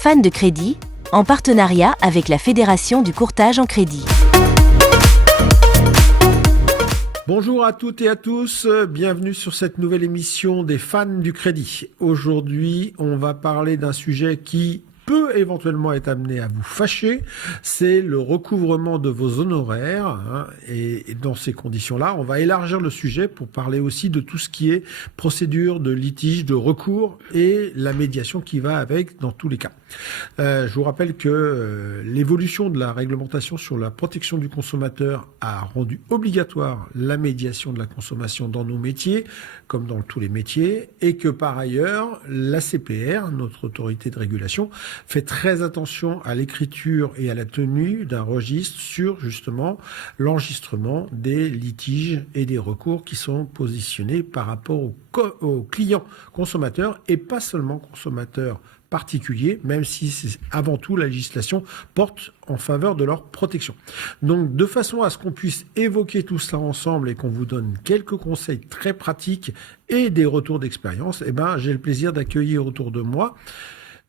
Fan de crédit, en partenariat avec la Fédération du courtage en crédit. Bonjour à toutes et à tous, bienvenue sur cette nouvelle émission des fans du crédit. Aujourd'hui, on va parler d'un sujet qui peut éventuellement être amené à vous fâcher, c'est le recouvrement de vos honoraires. Et dans ces conditions-là, on va élargir le sujet pour parler aussi de tout ce qui est procédure de litige, de recours et la médiation qui va avec dans tous les cas. Je vous rappelle que l'évolution de la réglementation sur la protection du consommateur a rendu obligatoire la médiation de la consommation dans nos métiers, comme dans tous les métiers, et que par ailleurs, l'ACPR, notre autorité de régulation, fait très attention à l'écriture et à la tenue d'un registre sur justement l'enregistrement des litiges et des recours qui sont positionnés par rapport aux clients consommateurs et pas seulement consommateurs particuliers, même si c'est avant tout la législation porte en faveur de leur protection. Donc, de façon à ce qu'on puisse évoquer tout cela ensemble et qu'on vous donne quelques conseils très pratiques et des retours d'expérience, j'ai le plaisir d'accueillir autour de moi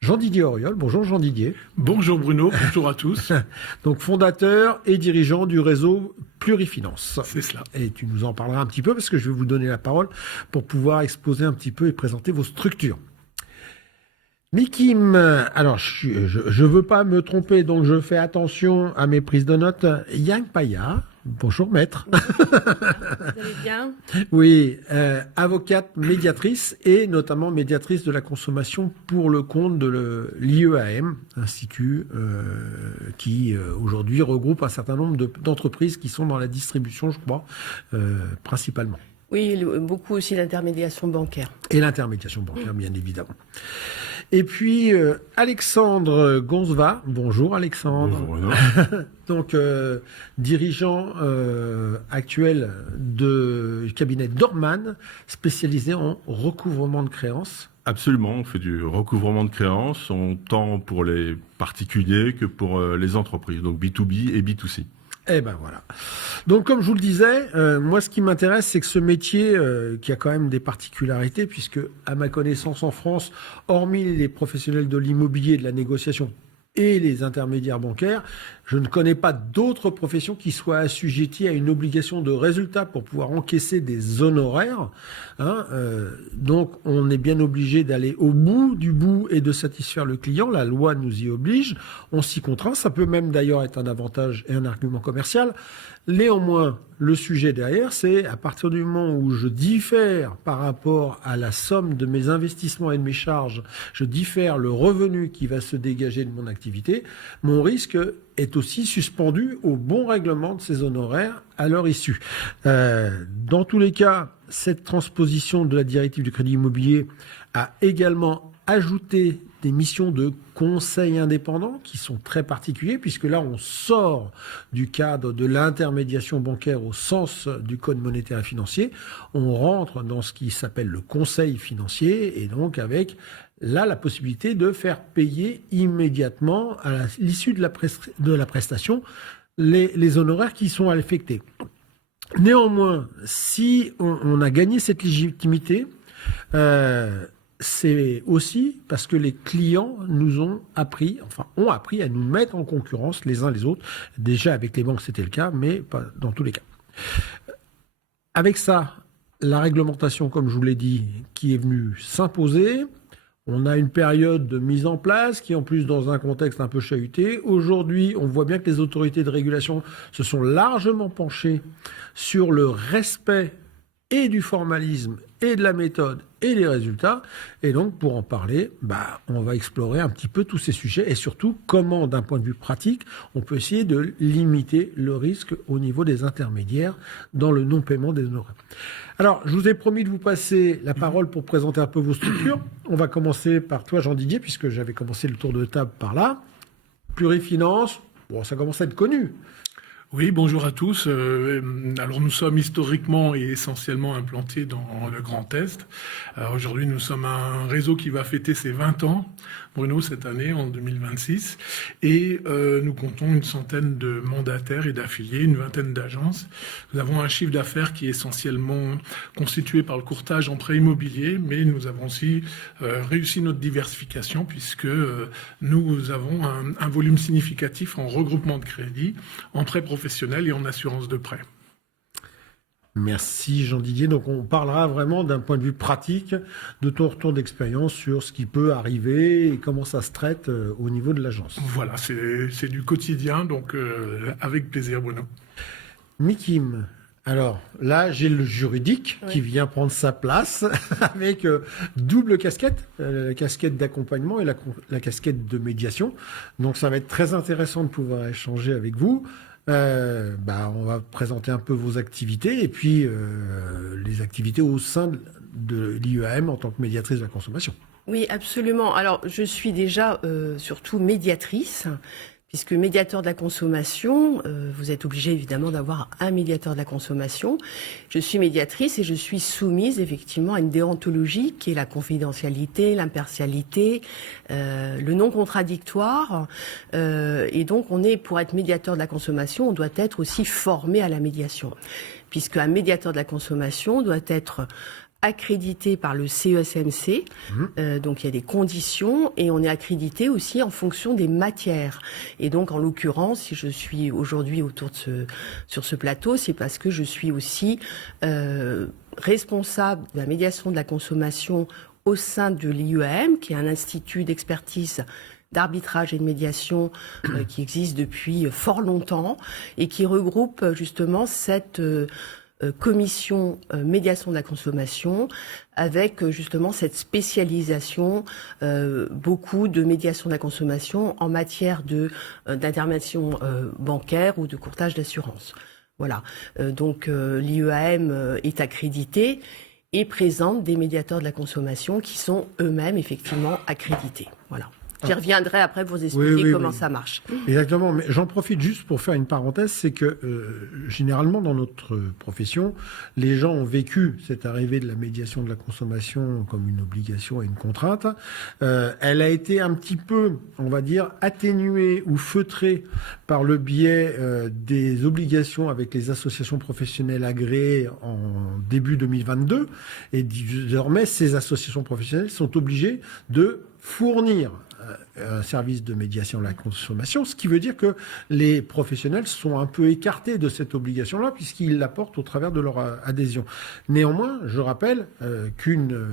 Jean-Didier Auriol. Bonjour Jean-Didier. Bonjour Bruno, bonjour à tous. Donc fondateur et dirigeant du réseau Plurifinance. C'est cela. Et tu nous en parleras un petit peu parce que je vais vous donner la parole pour pouvoir exposer un petit peu et présenter vos structures. Mikim, alors je veux pas me tromper, donc je fais attention à mes prises de notes. Yang Paya, bonjour maître. Vous allez bien ? Oui, avocate médiatrice et notamment médiatrice de la consommation pour le compte de l'IEAM, institut qui aujourd'hui regroupe un certain nombre d'entreprises qui sont dans la distribution, je crois, principalement. Oui, beaucoup aussi l'intermédiation bancaire. Et l'intermédiation bancaire, bien évidemment. Et puis, Alexandre Gonzva. Bonjour Alexandre. Bonjour Bruno. Donc, dirigeant actuel du cabinet Dorman, spécialisé en recouvrement de créances. Absolument, on fait du recouvrement de créances, tant pour les particuliers que pour les entreprises, donc B2B et B2C. Eh ben voilà. Donc comme je vous le disais, moi ce qui m'intéresse, c'est que ce métier qui a quand même des particularités, puisque à ma connaissance en France, hormis les professionnels de l'immobilier, de la négociation et les intermédiaires bancaires, je ne connais pas d'autres professions qui soient assujetties à une obligation de résultat pour pouvoir encaisser des honoraires. Donc on est bien obligé d'aller au bout du bout et de satisfaire le client. La loi nous y oblige, on s'y contraint. Ça peut même d'ailleurs être un avantage et un argument commercial. Néanmoins, le sujet derrière, c'est à partir du moment où je diffère par rapport à la somme de mes investissements et de mes charges, je diffère le revenu qui va se dégager de mon activité, mon risque est aussi suspendu au bon règlement de ces honoraires à leur issue. Dans tous les cas, cette transposition de la directive du crédit immobilier a également ajouté des missions de conseil indépendant qui sont très particuliers, puisque là, on sort du cadre de l'intermédiation bancaire au sens du Code monétaire et financier. On rentre dans ce qui s'appelle le conseil financier, et donc avec là la possibilité de faire payer immédiatement à l'issue de la prestation les honoraires qui sont affectés. Néanmoins, si on a gagné cette légitimité, c'est aussi parce que les clients ont appris à nous mettre en concurrence les uns les autres. Déjà avec les banques c'était le cas, mais pas dans tous les cas. Avec ça, la réglementation, comme je vous l'ai dit, qui est venue s'imposer. On a une période de mise en place qui, en plus, dans un contexte un peu chahuté. Aujourd'hui, on voit bien que les autorités de régulation se sont largement penchées sur le respect et du formalisme et de la méthode et des résultats. Et donc, pour en parler, on va explorer un petit peu tous ces sujets et surtout comment, d'un point de vue pratique, on peut essayer de limiter le risque au niveau des intermédiaires dans le non-paiement des honoraires. Alors, je vous ai promis de vous passer la parole pour présenter un peu vos structures. On va commencer par toi, Jean-Didier, puisque j'avais commencé le tour de table par là. Plurifinance, bon, ça commence à être connu. Oui, bonjour à tous. Alors nous sommes historiquement et essentiellement implantés dans le Grand Est. Aujourd'hui, nous sommes un réseau qui va fêter ses 20 ans, Bruno, cette année, en 2026. Et nous comptons une centaine de mandataires et d'affiliés, une vingtaine d'agences. Nous avons un chiffre d'affaires qui est essentiellement constitué par le courtage en prêt immobilier, mais nous avons aussi réussi notre diversification puisque nous avons un volume significatif en regroupement de crédit, en prêt professionnel et en assurance de prêt. Merci Jean-Didier. Donc on parlera vraiment d'un point de vue pratique de ton retour d'expérience sur ce qui peut arriver et comment ça se traite au niveau de l'agence. Voilà, c'est du quotidien, donc avec plaisir Bruno. Mikim, alors là j'ai le juridique qui vient prendre sa place avec double casquette, la casquette d'accompagnement et la casquette de médiation. Donc ça va être très intéressant de pouvoir échanger avec vous. On va présenter un peu vos activités et puis les activités au sein de l'IEAM en tant que médiatrice de la consommation. Oui, absolument. Alors, je suis déjà surtout médiatrice, puisque médiateur de la consommation, vous êtes obligé évidemment d'avoir un médiateur de la consommation. Je suis médiatrice et je suis soumise effectivement à une déontologie qui est la confidentialité, l'impartialité, le non contradictoire. Et donc, pour être médiateur de la consommation, on doit être aussi formé à la médiation, puisque un médiateur de la consommation doit être accrédité par le CESMC, donc il y a des conditions et on est accrédité aussi en fonction des matières. Et donc en l'occurrence, si je suis aujourd'hui sur ce plateau, c'est parce que je suis aussi responsable de la médiation de la consommation au sein de l'IEAM, qui est un institut d'expertise d'arbitrage et de médiation qui existe depuis fort longtemps et qui regroupe justement cette commission médiation de la consommation avec justement cette spécialisation, beaucoup de médiation de la consommation en matière d'intermédiation bancaire ou de courtage d'assurance. Voilà. Donc l'IEAM est accrédité et présente des médiateurs de la consommation qui sont eux-mêmes effectivement accrédités. Voilà. J'y reviendrai après pour vous expliquer comment ça marche. Exactement, mais j'en profite juste pour faire une parenthèse, c'est que généralement dans notre profession, les gens ont vécu cette arrivée de la médiation de la consommation comme une obligation et une contrainte. Elle a été un petit peu, on va dire, atténuée ou feutrée par le biais des obligations avec les associations professionnelles agréées en début 2022. Et désormais, ces associations professionnelles sont obligées de fournir un service de médiation de la consommation, ce qui veut dire que les professionnels sont un peu écartés de cette obligation-là puisqu'ils l'apportent au travers de leur adhésion. Néanmoins, je rappelle qu'une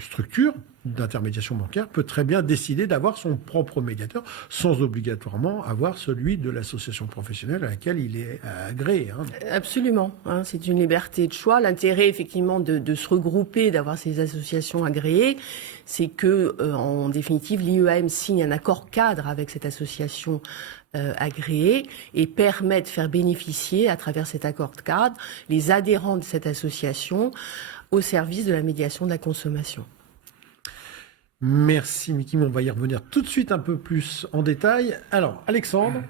structure d'intermédiation bancaire peut très bien décider d'avoir son propre médiateur sans obligatoirement avoir celui de l'association professionnelle à laquelle il est agréé. Absolument. C'est une liberté de choix. L'intérêt, effectivement, de se regrouper, d'avoir ces associations agréées, c'est que, en définitive, l'IEAM signe un accord cadre avec cette association agréée et permet de faire bénéficier, à travers cet accord cadre, les adhérents de cette association au service de la médiation de la consommation. Merci Mikim, on va y revenir tout de suite un peu plus en détail. Alors, Alexandre,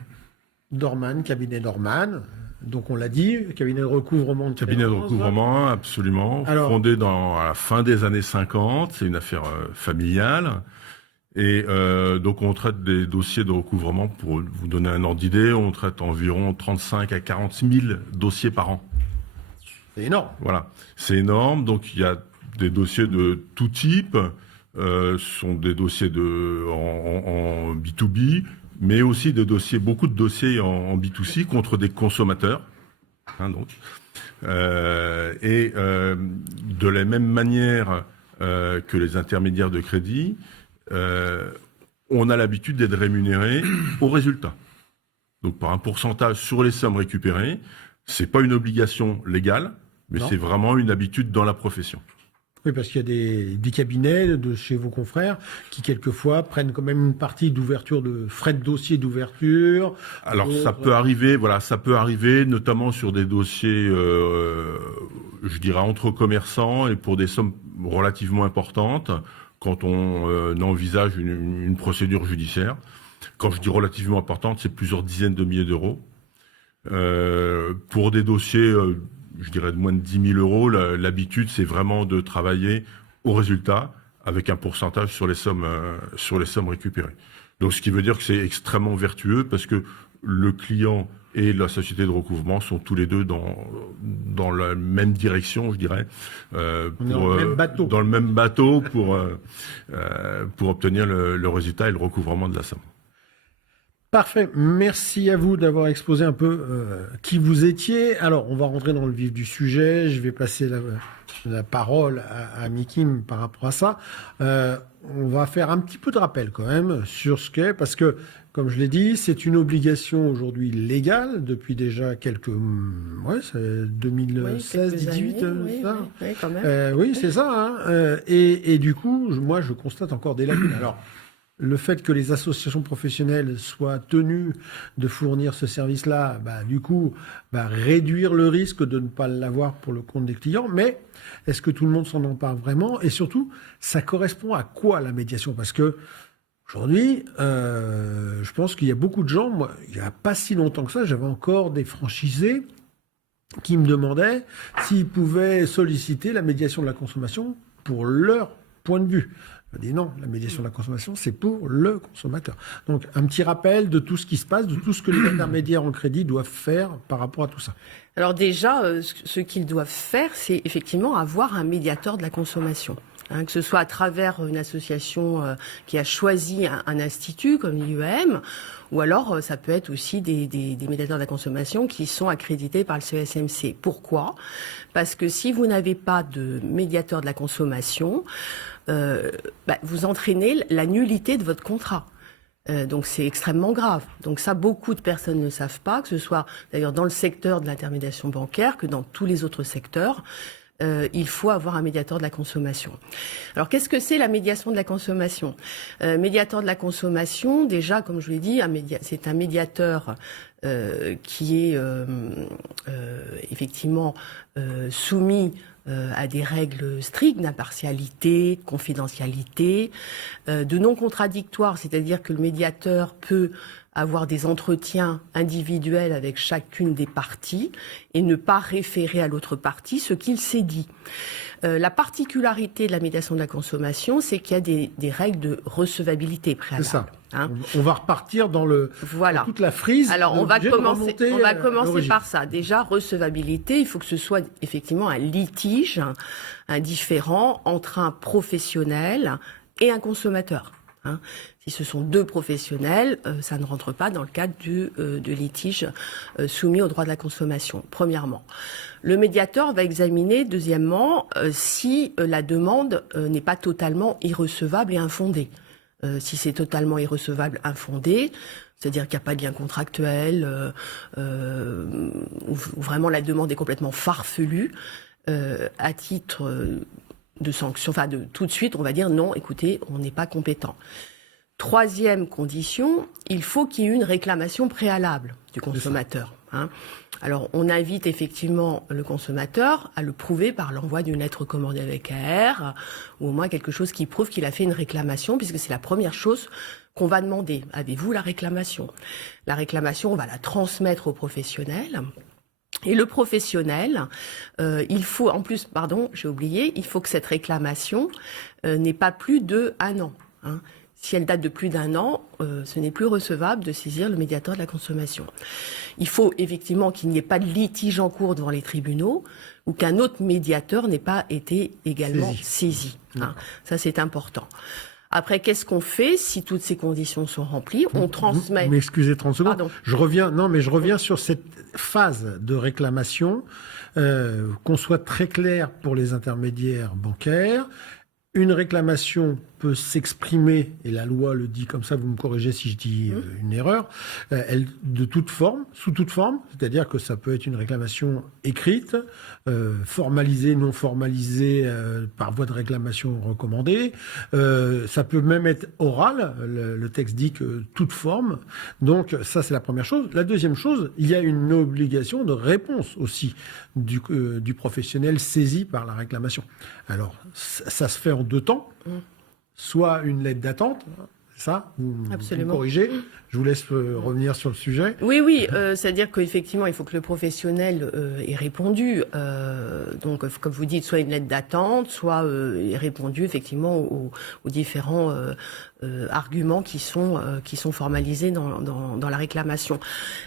Dorman, cabinet Dorman, donc on l'a dit, cabinet de recouvrement de créances. Cabinet de recouvrement, absolument, fondé à la fin des années 50, c'est une affaire familiale. Et donc on traite des dossiers de recouvrement, pour vous donner un ordre d'idée, on traite environ 35 à 40 000 dossiers par an. C'est énorme. Voilà, c'est énorme, donc il y a des dossiers de tout type. Ce sont des dossiers en B2B, mais aussi beaucoup de dossiers en B2C contre des consommateurs. Et de la même manière que les intermédiaires de crédit, on a l'habitude d'être rémunéré au résultat. Donc par un pourcentage sur les sommes récupérées, c'est pas une obligation légale, mais c'est vraiment une habitude dans la profession. Oui, parce qu'il y a des cabinets de chez vos confrères qui, quelquefois, prennent quand même une partie d'ouverture de frais de dossier d'ouverture. Alors, ça peut arriver, notamment sur des dossiers, je dirais, entre commerçants et pour des sommes relativement importantes, quand on envisage une procédure judiciaire. Quand je dis relativement importante, c'est plusieurs dizaines de milliers d'euros. Pour des dossiers, je dirais de moins de 10 000 euros, l'habitude, c'est vraiment de travailler au résultat avec un pourcentage sur les sommes récupérées. Donc, ce qui veut dire que c'est extrêmement vertueux parce que le client et la société de recouvrement sont tous les deux dans la même direction, je dirais, dans le même bateau pour obtenir le résultat et le recouvrement de la somme. Parfait. Merci à vous d'avoir exposé un peu qui vous étiez. Alors, on va rentrer dans le vif du sujet. Je vais passer la parole à Mikim par rapport à ça. On va faire un petit peu de rappel quand même sur ce qu'est, parce que, comme je l'ai dit, c'est une obligation aujourd'hui légale depuis déjà quelques... Ouais, c'est 2016, 2018, ça. Oui, quand même. Oui, c'est ça. Hein. Et du coup, moi, je constate encore des lacunes. Alors, le fait que les associations professionnelles soient tenues de fournir ce service-là, du coup, réduire le risque de ne pas l'avoir pour le compte des clients. Mais est-ce que tout le monde s'en empare vraiment? Et surtout, ça correspond à quoi la médiation? Parce que aujourd'hui, je pense qu'il y a beaucoup de gens, moi, il n'y a pas si longtemps que ça, j'avais encore des franchisés qui me demandaient s'ils pouvaient solliciter la médiation de la consommation pour leur point de vue. Je dis non, la médiation de la consommation, c'est pour le consommateur. Donc, un petit rappel de tout ce qui se passe, de tout ce que les intermédiaires en crédit doivent faire par rapport à tout ça. Alors déjà, ce qu'ils doivent faire, c'est effectivement avoir un médiateur de la consommation. Que ce soit à travers une association qui a choisi un institut comme l'IEM, ou alors ça peut être aussi des médiateurs de la consommation qui sont accrédités par le CESMC. Pourquoi ? Parce que si vous n'avez pas de médiateur de la consommation, vous entraînez la nullité de votre contrat. Donc c'est extrêmement grave. Donc ça, beaucoup de personnes ne savent pas, que ce soit d'ailleurs dans le secteur de l'intermédiation bancaire que dans tous les autres secteurs. Il faut avoir un médiateur de la consommation. Alors, qu'est-ce que c'est la médiation de la consommation ? Médiateur de la consommation, déjà, comme je vous l'ai dit, c'est un médiateur qui est effectivement soumis à des règles strictes d'impartialité, de confidentialité, de non-contradictoire, c'est-à-dire que le médiateur peut avoir des entretiens individuels avec chacune des parties et ne pas référer à l'autre partie ce qu'il s'est dit. La particularité de la médiation de la consommation, c'est qu'il y a des règles de recevabilité préalable. C'est ça. On va repartir dans dans toute la frise. Alors, on va commencer par ça. Déjà, recevabilité, il faut que ce soit effectivement un litige, un différend entre un professionnel et un consommateur. Si ce sont deux professionnels, ça ne rentre pas dans le cadre de litige soumis au droit de la consommation, premièrement. Le médiateur va examiner, deuxièmement, si la demande n'est pas totalement irrecevable et infondée. Si c'est totalement irrecevable, infondé, c'est-à-dire qu'il n'y a pas de lien contractuel, ou vraiment la demande est complètement farfelue, à titre de sanction, de tout de suite, on va dire non, écoutez, on n'est pas compétent. Troisième condition, il faut qu'il y ait une réclamation préalable du consommateur. Alors, on invite effectivement le consommateur à le prouver par l'envoi d'une lettre commandée avec AR, ou au moins quelque chose qui prouve qu'il a fait une réclamation, puisque c'est la première chose qu'on va demander. Avez-vous la réclamation ? La réclamation, on va la transmettre au professionnel. Et le professionnel, il faut, en plus, j'ai oublié, il faut que cette réclamation n'ait pas plus d'1 an. Si elle date de plus d'1 an, ce n'est plus recevable de saisir le médiateur de la consommation. Il faut effectivement qu'il n'y ait pas de litige en cours devant les tribunaux ou qu'un autre médiateur n'ait pas été également saisi. Ça, c'est important. Après, qu'est-ce qu'on fait si toutes ces conditions sont remplies ? On transmet... Mais excusez 30 secondes. Pardon. Je reviens sur cette phase de réclamation, qu'on soit très clair pour les intermédiaires bancaires. Une réclamation peut s'exprimer, et la loi le dit comme ça, vous me corrigez si je dis une erreur, de toute forme, sous toute forme, c'est-à-dire que ça peut être une réclamation écrite, formalisée, non formalisée, par voie de réclamation recommandée, ça peut même être oral, le texte dit que toute forme, donc ça c'est la première chose. La deuxième chose, il y a une obligation de réponse aussi du professionnel saisi par la réclamation. Alors, ça se fait en 2 temps. Soit une lettre d'attente, c'est ça? Vous Absolument. corrigez. Je vous laisse revenir sur le sujet. Oui, c'est-à-dire qu'effectivement, il faut que le professionnel ait répondu. Donc, comme vous dites, soit une lettre d'attente, soit ait répondu effectivement aux différents arguments qui sont formalisés dans la réclamation.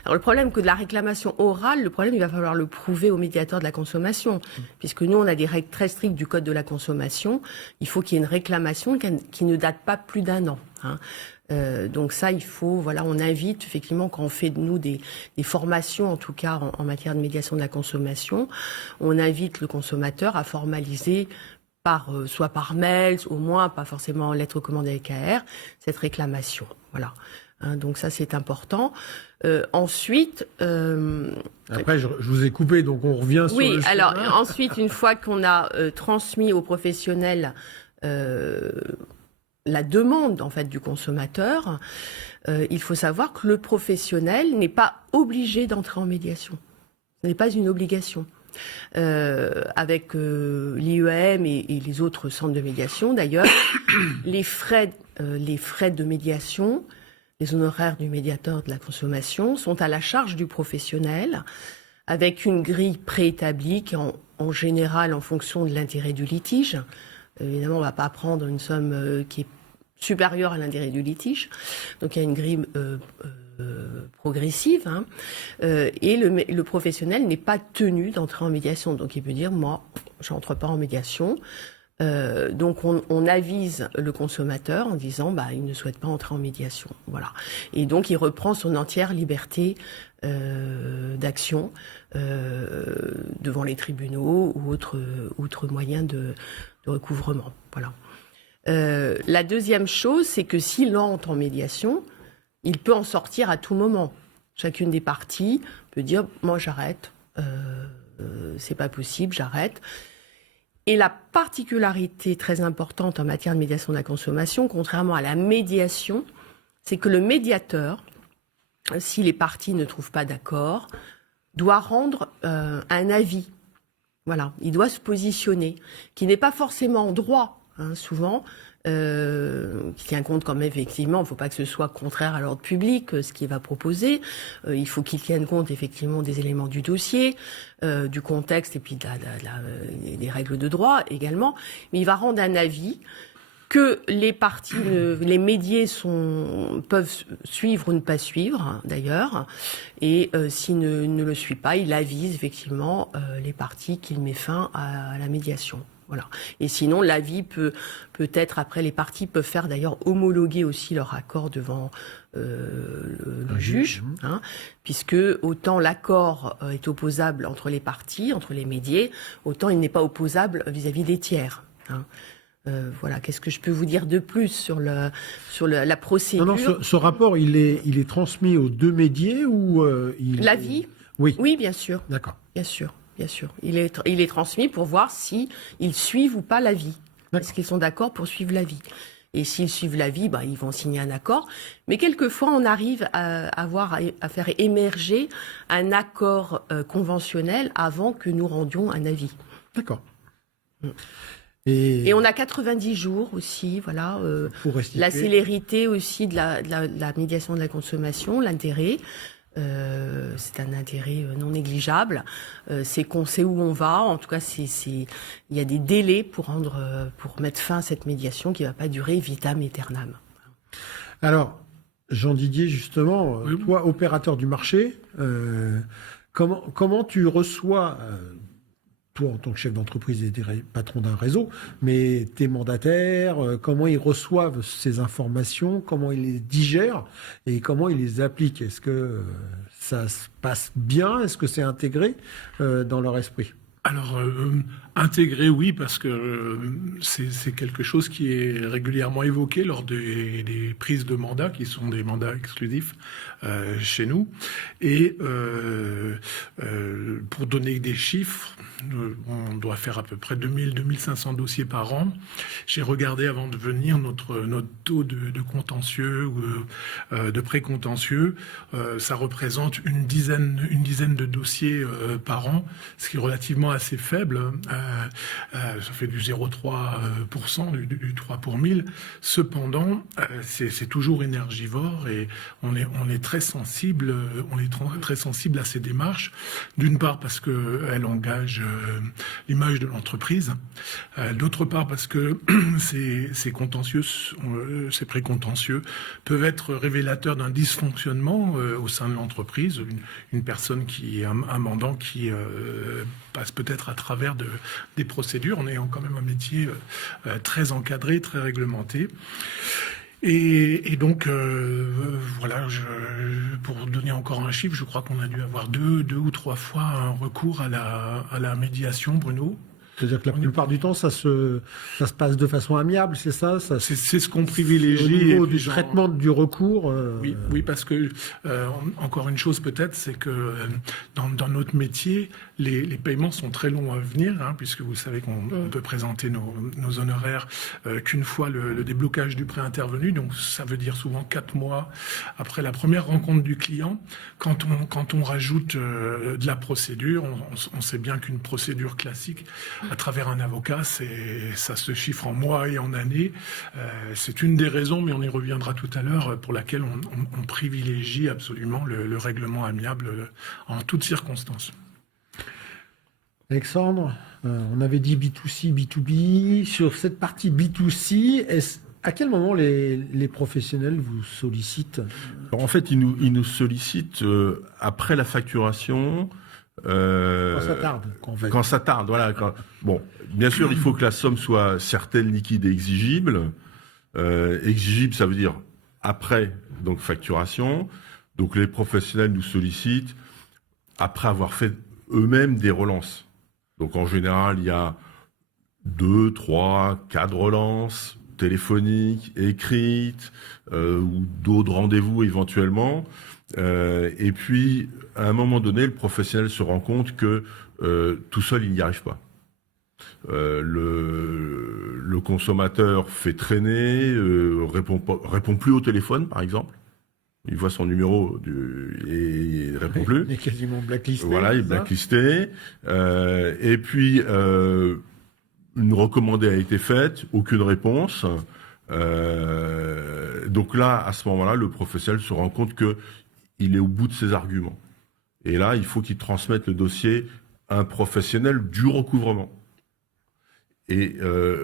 Alors, le problème que de la réclamation orale, le problème, il va falloir le prouver au médiateur de la consommation, puisque nous, on a des règles très strictes du Code de la consommation. Il faut qu'il y ait une réclamation qui ne date pas plus d'1 an. Donc ça, il faut, voilà, on invite effectivement quand on fait de nous des formations, en tout cas en matière de médiation de la consommation, on invite le consommateur à formaliser soit par mail, au moins pas forcément en lettre recommandée EKR, cette réclamation. Voilà. Donc ça, c'est important. Ensuite, après, je vous ai coupé, donc on revient sur le sujet. Alors ensuite, une fois qu'on a transmis aux professionnels la demande en fait du consommateur, il faut savoir que le professionnel n'est pas obligé d'entrer en médiation. Ce n'est pas une obligation. Avec l'IEM et les autres centres de médiation, d'ailleurs, les frais de médiation, les honoraires du médiateur de la consommation sont à la charge du professionnel, avec une grille préétablie qui est en général en fonction de l'intérêt du litige. Évidemment, on ne va pas prendre une somme qui est supérieure à l'intérêt du litige. Donc, il y a une grille progressive. Et le professionnel n'est pas tenu d'entrer en médiation. Donc, il peut dire, moi, je n'entre pas en médiation. Donc, on avise le consommateur en disant, il ne souhaite pas entrer en médiation. Voilà. Et donc, il reprend son entière liberté d'action devant les tribunaux ou autres moyens de recouvrement. Voilà. La deuxième chose, c'est que s'il entre en médiation, il peut en sortir à tout moment. Chacune des parties peut dire « moi j'arrête, c'est pas possible, j'arrête ». Et la particularité très importante en matière de médiation de la consommation, contrairement à la médiation, c'est que le médiateur, si les parties ne trouvent pas d'accord, doit rendre un avis. Voilà, il doit se positionner, qui n'est pas forcément en droit, souvent, qui tient compte quand même, effectivement, il ne faut pas que ce soit contraire à l'ordre public, ce qu'il va proposer. Il faut qu'il tienne compte, effectivement, des éléments du dossier, du contexte et puis des règles de droit également. Mais il va rendre un avis que les parties, les médiés peuvent suivre ou ne pas suivre, d'ailleurs. Et s'il ne le suit pas, il avise, effectivement, les parties qu'il met fin à la médiation. Voilà. Et sinon, l'avis peut être, après, les parties peuvent faire d'ailleurs homologuer aussi leur accord devant le juge, puisque autant l'accord est opposable entre les parties, entre les médiés, autant il n'est pas opposable vis-à-vis des tiers. Voilà, qu'est-ce que je peux vous dire de plus sur la procédure? Non, ce rapport, il est transmis aux deux médiés ou l'avis? Oui, bien sûr. D'accord. Bien sûr. Bien sûr. Il est transmis pour voir s'ils suivent ou pas l'avis. Est-ce qu'ils sont d'accord pour suivre l'avis? Et s'ils suivent l'avis, ils vont signer un accord. Mais quelquefois, on arrive à faire émerger un accord conventionnel avant que nous rendions un avis. D'accord. Et on a 90 jours aussi, voilà. Pour restituer. La célérité aussi de la médiation de la consommation, l'intérêt. C'est un intérêt non négligeable. C'est qu'on sait où on va. En tout cas, il y a des délais pour mettre fin à cette médiation qui ne va pas durer vitam aeternam. Alors, Jean Didier, justement, toi, opérateur du marché, comment tu reçois, toi en tant que chef d'entreprise et patron d'un réseau, mais tes mandataires, comment ils reçoivent ces informations, comment ils les digèrent et comment ils les appliquent? Est-ce que ça se passe bien? Est-ce que c'est intégré dans leur esprit? Alors, intégré, oui, parce que c'est quelque chose qui est régulièrement évoqué lors des prises de mandat, qui sont des mandats exclusifs chez nous. Et pour donner des chiffres, on doit faire à peu près 2000-2500 dossiers par an. J'ai regardé avant de venir notre taux de contentieux ou de pré-contentieux. Ça représente une dizaine de dossiers par an, ce qui est relativement finalement assez faible. Ça fait du 0,3%, du 3 pour 1000. Cependant, c'est toujours énergivore et on est très sensible à ces démarches. D'une part parce qu'elle engage l'image de l'entreprise. D'autre part parce que ces contentieux, ces précontentieux peuvent être révélateurs d'un dysfonctionnement au sein de l'entreprise. Une personne un mandant qui passe peut-être à travers des procédures. On est quand même un métier très encadré, très réglementé. Et donc, voilà, pour donner encore un chiffre, je crois qu'on a dû avoir deux ou trois fois un recours à la médiation, Bruno. C'est-à-dire que la plupart du temps, ça se passe de façon amiable, c'est ça, c'est ce qu'on privilégie. Au niveau du traitement du recours. Oui, parce que encore une chose peut-être, c'est que dans notre métier, les paiements sont très longs à venir, puisque vous savez qu'on peut présenter nos honoraires qu'une fois le déblocage du prêt intervenu. Donc ça veut dire souvent 4 mois après la première rencontre du client. Quand on rajoute de la procédure, on sait bien qu'une procédure classique à travers un avocat, ça se chiffre en mois et en années. C'est une des raisons, mais on y reviendra tout à l'heure, pour laquelle on privilégie absolument le règlement amiable en toutes circonstances. Alexandre, on avait dit B2C, B2B. Sur cette partie B2C, à quel moment les professionnels vous sollicitent ? Alors en fait, ils nous sollicitent après la facturation. Quand ça tarde. Quand ça tarde, voilà. Bon, bien sûr, il faut que la somme soit certaine, liquide et exigible. Exigible, ça veut dire après, donc facturation. Donc les professionnels nous sollicitent après avoir fait eux-mêmes des relances. Donc en général, il y a 2, 3, 4 relances téléphoniques, écrites, ou d'autres rendez-vous éventuellement. Et puis, à un moment donné, le professionnel se rend compte que tout seul, il n'y arrive pas. Le consommateur fait traîner, répond plus au téléphone, par exemple. Il voit son numéro et il répond plus. Il est quasiment blacklisté. Voilà, il est blacklisté. Et puis, une recommandée a été faite, aucune réponse. Donc là, à ce moment-là, le professionnel se rend compte que il est au bout de ses arguments. Et là, il faut qu'il transmette le dossier à un professionnel du recouvrement. Et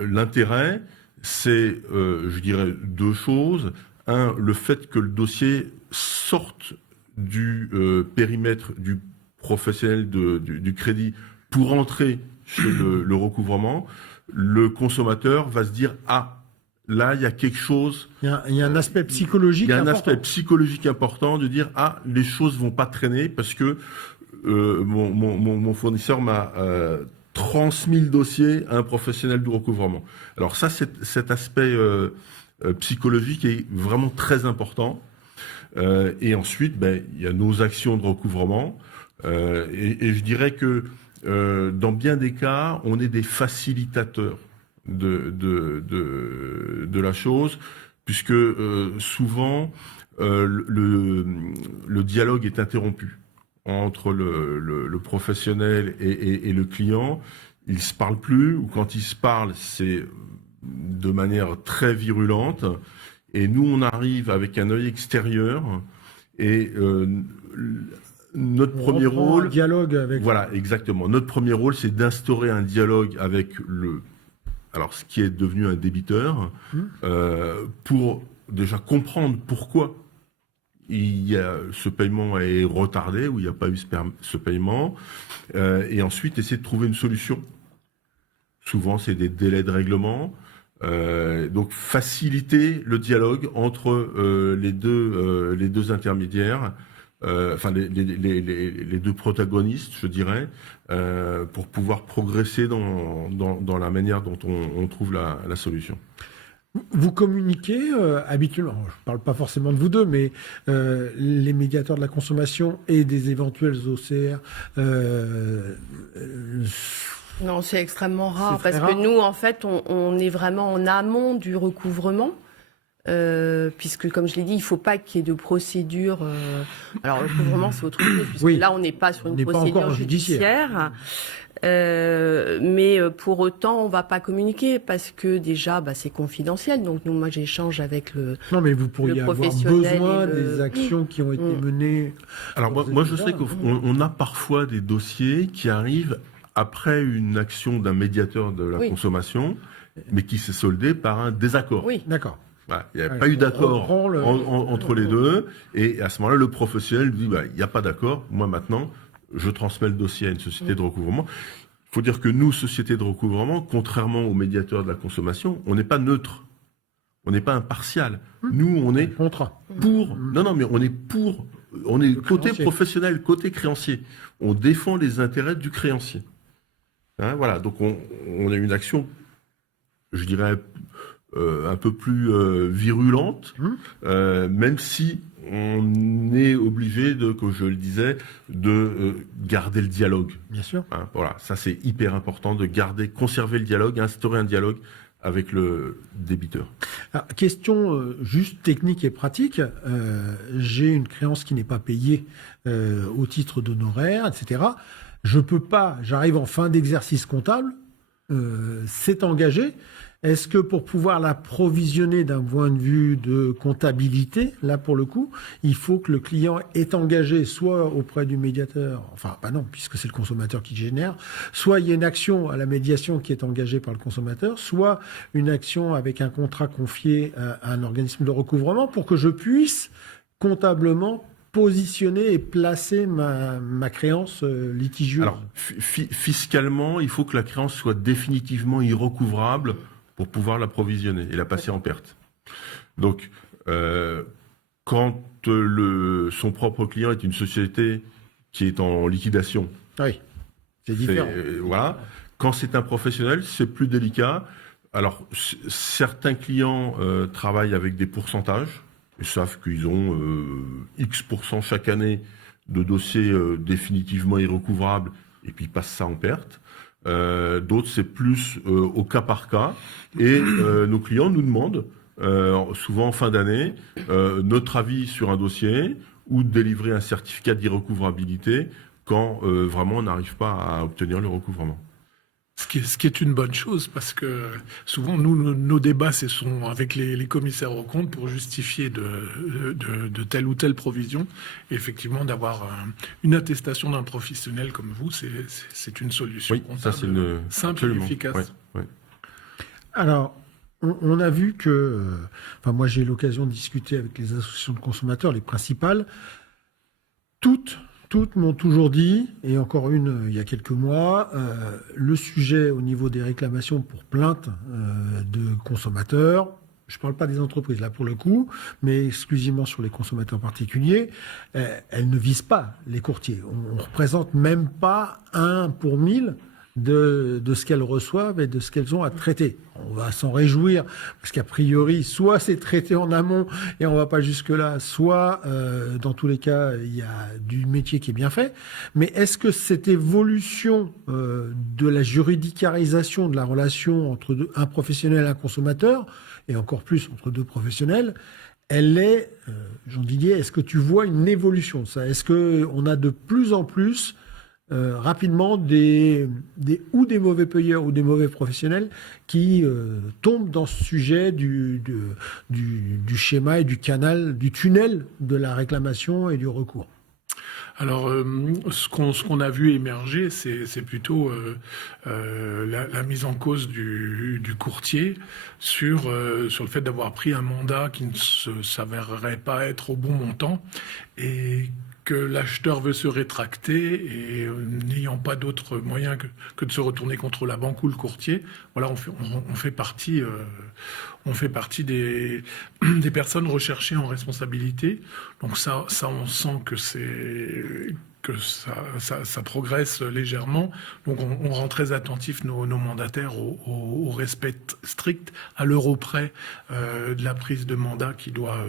l'intérêt, c'est, je dirais, 2 choses. Un, le fait que le dossier sorte du périmètre du professionnel du crédit pour entrer chez le recouvrement. Le consommateur va se dire « Ah, là, il y a quelque chose... » Il y a un aspect psychologique important. Il y a un aspect psychologique important de dire « Ah, les choses vont pas traîner parce que mon fournisseur m'a transmis le dossier à un professionnel du recouvrement. » Alors ça, cet aspect psychologique est vraiment très important. Et ensuite, il y a nos actions de recouvrement. Et je dirais que dans bien des cas, on est des facilitateurs de la chose, puisque souvent le dialogue est interrompu entre le professionnel et le client. Ils se parlent plus, ou quand ils se parlent, c'est de manière très virulente. Et nous, on arrive avec un œil extérieur et notre premier rôle, dialogue avec. Voilà, exactement. Notre premier rôle, c'est d'instaurer un dialogue avec ce qui est devenu un débiteur, pour déjà comprendre pourquoi ce paiement est retardé ou il n'y a pas eu ce paiement, et ensuite essayer de trouver une solution. Souvent, c'est des délais de règlement. Donc faciliter le dialogue entre les deux intermédiaires, les deux protagonistes, je dirais, pour pouvoir progresser dans la manière dont on trouve la solution. Vous communiquez habituellement, je ne parle pas forcément de vous deux, mais les médiateurs de la consommation et des éventuels OCR. Non, c'est extrêmement rare, C'est parce très que rare. nous, en fait, on est vraiment en amont du recouvrement. puisque, comme je l'ai dit, il ne faut pas qu'il y ait de procédure. Alors, le recouvrement, c'est autre chose, puisque Oui. là, on n'est pas sur On une n'est pas procédure encore judiciaire. Mais pour autant, on ne va pas communiquer parce que déjà, c'est confidentiel. Donc, moi, j'échange avec le. Non, mais vous pourriez Le avoir professionnel besoin et le- des actions qui ont été menées. Alors moi je sais qu'on a parfois des dossiers qui arrivent après une action d'un médiateur de la Oui. consommation, mais qui s'est soldé par un désaccord. Oui. D'accord. Voilà, il n'y a Ouais, pas eu on d'accord reprend le- entre les deux, et à ce moment-là, le professionnel dit il n'y a pas d'accord, moi maintenant, je transmets le dossier à une société de recouvrement. Il faut dire que nous, société de recouvrement, contrairement aux médiateurs de la consommation, on n'est pas neutre, on n'est pas impartial. Nous, on est Contrat. pour. Non, mais on est pour. On est côté créancier. professionnel, côté créancier. On défend les intérêts du créancier. Hein, voilà. Donc on a une action, je dirais, un peu plus virulente, même si on est obligé comme je le disais, de garder le dialogue. Bien sûr. Hein, voilà. Ça c'est hyper important de conserver le dialogue, instaurer un dialogue avec le débiteur. Alors, question juste technique et pratique. J'ai une créance qui n'est pas payée au titre d'honoraires, etc. Je peux pas, j'arrive en fin d'exercice comptable, c'est engagé. Est-ce que pour pouvoir la provisionner d'un point de vue de comptabilité, là pour le coup, il faut que le client est engagé soit auprès du médiateur, enfin pas non, puisque c'est le consommateur qui génère, soit il y a une action à la médiation qui est engagée par le consommateur, soit une action avec un contrat confié à un organisme de recouvrement pour que je puisse comptablement positionner et placer ma créance litigieuse. Alors, fiscalement, il faut que la créance soit définitivement irrecouvrable pour pouvoir l'approvisionner et la passer en perte. Donc, quand son propre client est une société qui est en liquidation, Oui, c'est différent. voilà. Quand c'est un professionnel, c'est plus délicat. Alors, certains clients travaillent avec des pourcentages. Ils savent qu'ils ont X% chaque année de dossiers définitivement irrecouvrables et puis ils passent ça en perte. D'autres, c'est plus au cas par cas. Et nos clients nous demandent, souvent en fin d'année, notre avis sur un dossier ou de délivrer un certificat d'irrecouvrabilité quand vraiment on n'arrive pas à obtenir le recouvrement. Ce qui est une bonne chose, parce que souvent, nos débats, ce sont avec les commissaires aux comptes pour justifier de telle ou telle provision. Et effectivement, d'avoir une attestation d'un professionnel comme vous, c'est une solution Oui, ça c'est simple absolument. et efficace. Ouais. Alors, on a vu que, moi j'ai eu l'occasion de discuter avec les associations de consommateurs, les principales, toutes m'ont toujours dit, et encore une il y a quelques mois, le sujet au niveau des réclamations pour plainte de consommateurs, je ne parle pas des entreprises là pour le coup, mais exclusivement sur les consommateurs particuliers, elles ne visent pas les courtiers. On ne représente même pas 1 pour 1000 de ce qu'elles reçoivent et de ce qu'elles ont à traiter. On va s'en réjouir, parce qu'a priori, soit c'est traité en amont et on va pas jusque-là, soit, dans tous les cas, il y a du métier qui est bien fait. Mais est-ce que cette évolution de la juridicarisation de la relation entre un professionnel et un consommateur, et encore plus entre deux professionnels, elle est, Jean-Didier, est-ce que tu vois une évolution de ça ? Est-ce qu'on a de plus en plus rapidement des mauvais payeurs ou des mauvais professionnels qui tombent dans ce sujet du schéma et du canal, du tunnel de la réclamation et du recours? Alors, ce qu'on a vu émerger, c'est plutôt la mise en cause du courtier sur le fait d'avoir pris un mandat qui ne s'avérerait pas être au bon montant et que l'acheteur veut se rétracter et n'ayant pas d'autre moyen que de se retourner contre la banque ou le courtier, voilà, on fait partie des personnes recherchées en responsabilité. Donc ça on sent que ça progresse légèrement. Donc on rend très attentif nos mandataires au respect strict, à l'euro près de la prise de mandat qui doit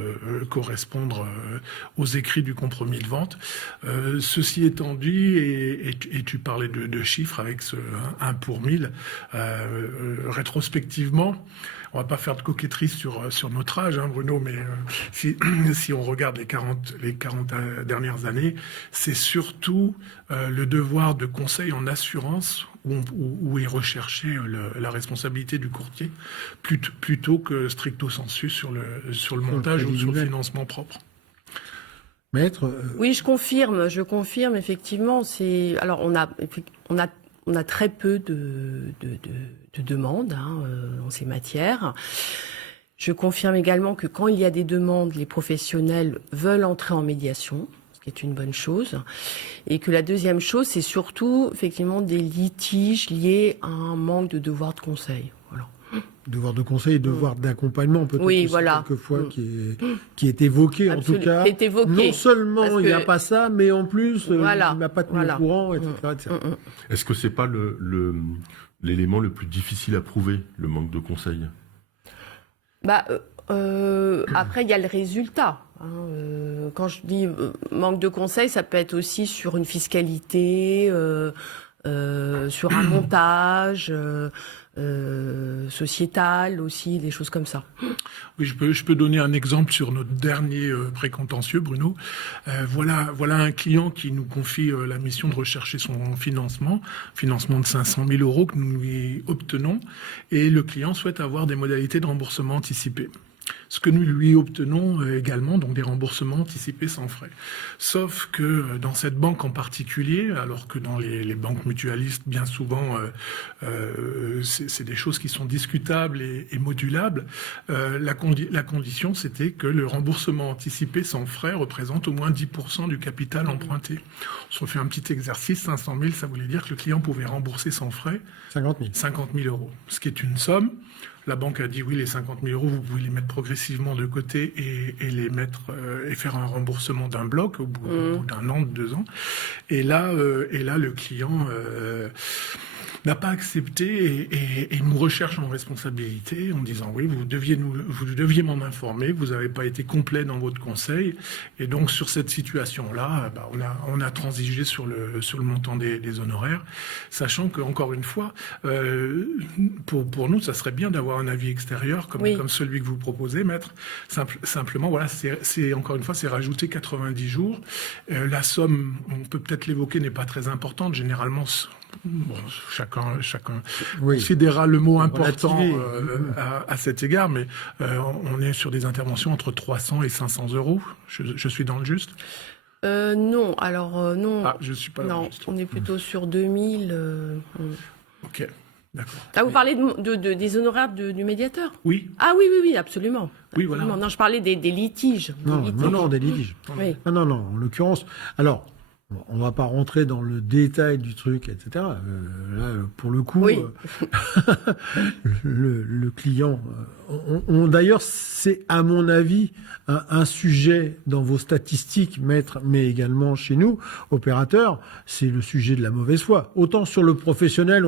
correspondre aux écrits du compromis de vente. Ceci étant dit, et tu parlais de chiffres avec ce 1 pour 1000, rétrospectivement, on va pas faire de coquetterie sur notre âge, hein, Bruno, mais si on regarde les 40 dernières années, c'est surtout le devoir de conseil en assurance où est recherchée la responsabilité du courtier, plutôt que stricto sensu sur le montage ou sur le financement propre. Maître Oui, je confirme effectivement. Alors on a très peu de demandes en ces matières. Je confirme également que quand il y a des demandes, les professionnels veulent entrer en médiation, ce qui est une bonne chose. Et que la deuxième chose, c'est surtout effectivement des litiges liés à un manque de devoir de conseil. Voilà. Devoir de conseil et devoir d'accompagnement, peut-être aussi quelquefois, qui est évoqué, en tout cas. C'est évoqué. Non seulement il n'y a pas ça, mais en plus, il n'a pas tenu au courant, etc. etc. Est-ce que c'est pas l'élément le plus difficile à prouver, le manque de conseil? Après, il y a le résultat. Quand je dis manque de conseil, ça peut être aussi sur une fiscalité, sur un montage sociétal aussi, des choses comme ça. Oui, je peux donner un exemple sur notre dernier précontentieux, Bruno. Voilà un client qui nous confie la mission de rechercher son financement de 500 000 € que nous lui obtenons, et le client souhaite avoir des modalités de remboursement anticipé. Ce que nous lui obtenons également, donc des remboursements anticipés sans frais. Sauf que dans cette banque en particulier, alors que dans les banques mutualistes, bien souvent, c'est des choses qui sont discutables et modulables, la condition, c'était que le remboursement anticipé sans frais représente au moins 10% du capital emprunté. On se refait un petit exercice, 500 000, ça voulait dire que le client pouvait rembourser sans frais 50 000 €, ce qui est une somme. La banque a dit oui, les 50 000 €, vous pouvez les mettre progressivement de côté et les mettre et faire un remboursement d'un bloc au bout d'un an, de 2 ans. Et là, le client n'a pas accepté et nous recherche en responsabilité en disant oui, vous deviez m'en informer, vous n'avez pas été complet dans votre conseil. Et donc sur cette situation-là, on a transigé sur le montant des honoraires, sachant que encore une fois, pour nous, ça serait bien d'avoir un avis extérieur comme celui que vous proposez, maître. Simplement, voilà, c'est encore une fois, c'est rajouter 90 jours. La somme, on peut peut-être l'évoquer, n'est pas très importante. Généralement, chacun considérera le mot important à cet égard, mais on est sur des interventions entre 300 et 500 €. Je suis dans le juste? Non, alors non. Ah, je suis pas dans le juste. On est plutôt sur 2000. Ok, d'accord. Là, vous parlez des honoraires du médiateur? Oui. Ah oui, absolument. Oui, voilà. Non, je parlais des litiges. Non, des litiges. Oui. Non, en l'occurrence. Alors, on va pas rentrer dans le détail du truc, etc. Là, pour le coup, le client... D'ailleurs, c'est à mon avis un sujet dans vos statistiques, maître, mais également chez nous, opérateurs, c'est le sujet de la mauvaise foi. Autant sur le professionnel,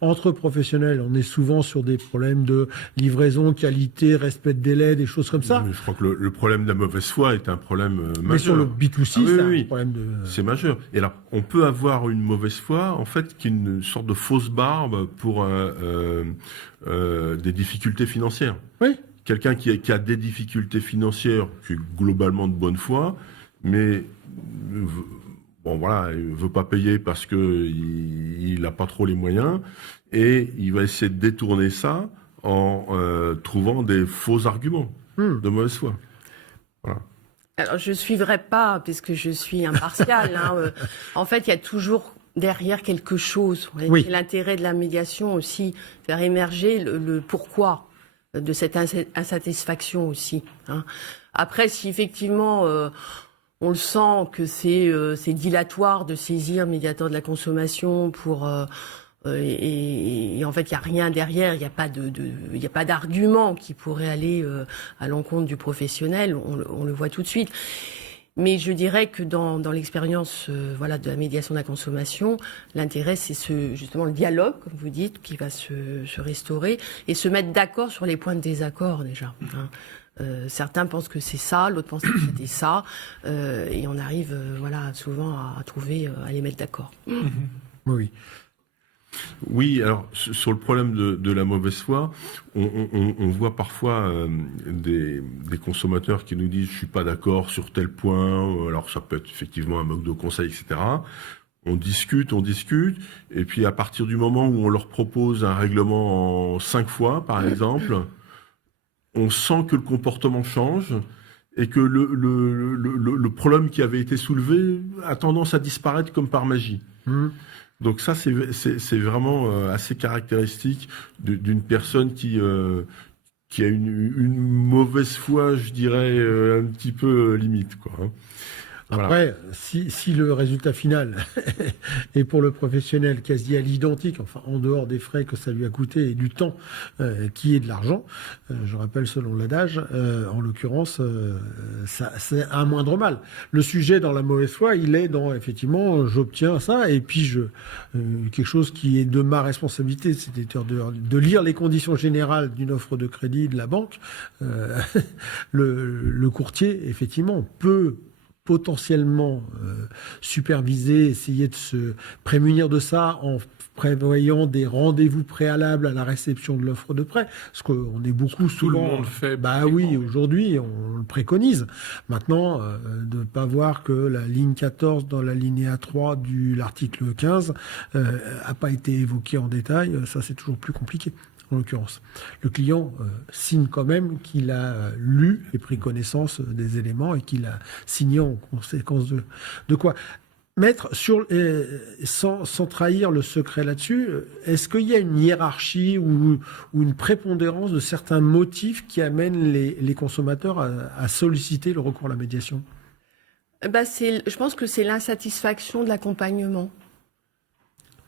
entre professionnels, on est souvent sur des problèmes de livraison, qualité, respect de délai, des choses comme ça. Mais je crois que le problème de la mauvaise foi est un problème majeur. Mais sur le B2C, c'est un problème de... C'est majeur. Et là, on peut avoir une mauvaise foi, en fait, qui est une sorte de fausse barbe pour des difficultés financières. Oui. Quelqu'un qui a des difficultés financières, qui est globalement de bonne foi, mais il veut pas payer parce que il n'a pas trop les moyens, et il va essayer de détourner ça en trouvant des faux arguments de mauvaise foi. Voilà. Alors, je ne suivrai pas, puisque je suis impartiale. En fait, il y a toujours derrière quelque chose. Oui. C'est l'intérêt de la médiation aussi, faire émerger le pourquoi de cette insatisfaction aussi. Après, si effectivement on le sent que c'est dilatoire de saisir le médiateur de la consommation pour... et en fait, il n'y a rien derrière, il n'y a pas d'argument qui pourrait aller à l'encontre du professionnel, on le voit tout de suite. Mais je dirais que dans l'expérience de la médiation de la consommation, l'intérêt, c'est justement le dialogue, comme vous dites, qui va se restaurer et se mettre d'accord sur les points de désaccord déjà. Certains pensent que c'est ça, l'autre pense que c'était ça, et on arrive souvent à trouver, à les mettre d'accord. Oui. Oui, alors sur le problème de la mauvaise foi, on voit parfois des consommateurs qui nous disent je suis pas d'accord sur tel point, alors ça peut être effectivement un manque de conseil, etc. On discute, et puis à partir du moment où on leur propose un règlement en 5 fois, par exemple, on sent que le comportement change et que le problème qui avait été soulevé a tendance à disparaître comme par magie. Donc ça, c'est vraiment assez caractéristique d'une personne qui a une mauvaise foi, je dirais, un petit peu limite, quoi. Après, si le résultat final est pour le professionnel quasi à l'identique, enfin en dehors des frais que ça lui a coûté et du temps qui est de l'argent, je rappelle selon l'adage, en l'occurrence, ça c'est un moindre mal. Le sujet dans la mauvaise foi, il est dans effectivement j'obtiens ça et puis quelque chose qui est de ma responsabilité, c'est-à-dire de lire les conditions générales d'une offre de crédit de la banque. Le courtier effectivement peut potentiellement superviser, essayer de se prémunir de ça en prévoyant des rendez-vous préalables à la réception de l'offre de prêt, parce qu'on est beaucoup Tout le souvent... monde fait. Bah oui, aujourd'hui, on le préconise. Maintenant, de ne pas voir que la ligne 14 dans la linéa 3 de l'article 15 a pas été évoquée en détail, ça c'est toujours plus compliqué. En l'occurrence, le client signe quand même qu'il a lu et pris connaissance des éléments et qu'il a signé en conséquence de quoi. Maître, sans trahir le secret là-dessus, est-ce qu'il y a une hiérarchie ou une prépondérance de certains motifs qui amènent les consommateurs à solliciter le recours à la médiation ? Je pense que c'est l'insatisfaction de l'accompagnement.